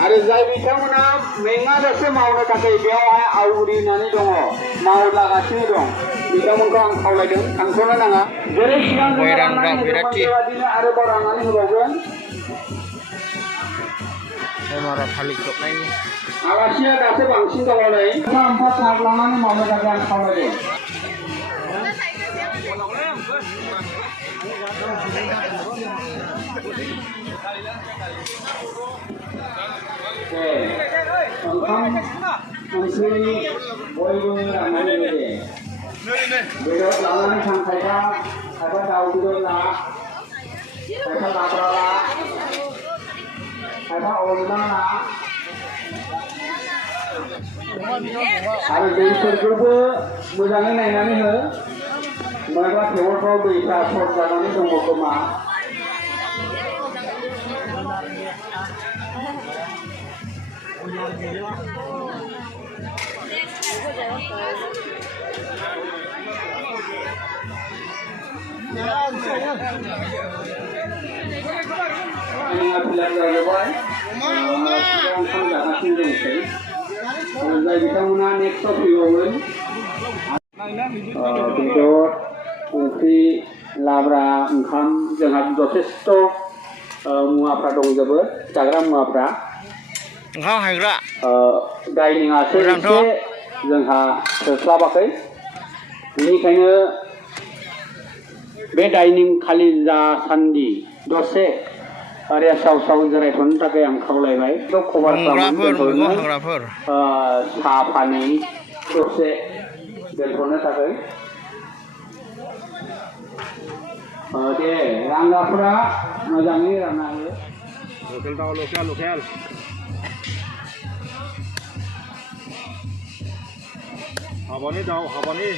आरो जाय बिथांमोना मेङाजासे मावनो थाखाय बेयावहाय आवग्रिनानै दङ मावलागासिनो दं बिथांमोनखौ आं खावलायदों थांथ'नो नाङा जेरै सिगां जोङो राननानै होदोंमोन बेबादिनो आरोबाव राननानै होबावगोन आलासिया दासो बांसिन दङ नै मोनफा सारलांनानै मावनो थाखाय आं खावलायदों ओंखाम ओंख्रि बयबो राननानै होदे बेदर लानानै थां खायफा दाउ बेदर ला खायफा लाब्रा ला खायफा अनला ला आरो दैफोरखौबो मोजाङै नायनानै हो माबा टेबलफ्राव दैफ्रा सर्ट जानानै दङ खोमा जाय बिथांमोना नेक्स्टआव फैबावगोन बेदर ओंख्रि लाब्रा ओंखाम जोंहा जथेस्थ' मुवाफ्रा दंजोबो जाग्रा मुवाफ्रा ओंखाम हायग्रा डाइनिंआसो एसे जोंहा थोस्लाबाखै बेनिखायनो बे डाइनिं खालि जासान्दि दसे रेस्टआव जिरायथ'नो थाखाय आं खावलायबाय खबर खालामनो साहा पानि दसे दोनथ'नो थाखाय दे रांगाफोरा मोजाङै रानना हो लकेल दाउ लकेल हाबानि दाउ हाबानि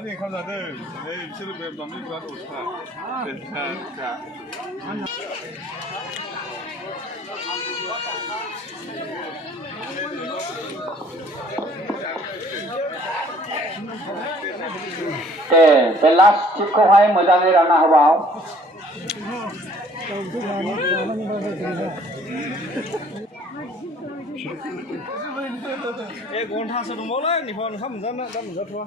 माबानि ओंखाम जादों नै बिसोरो बेदरनि बिराद अथा दे बे लास्ट टिपखौहाय मोजाङै रानना होबाव एक घन्टासो दंबावलै आंनिखौ ओंखाम मोनजाथ'वा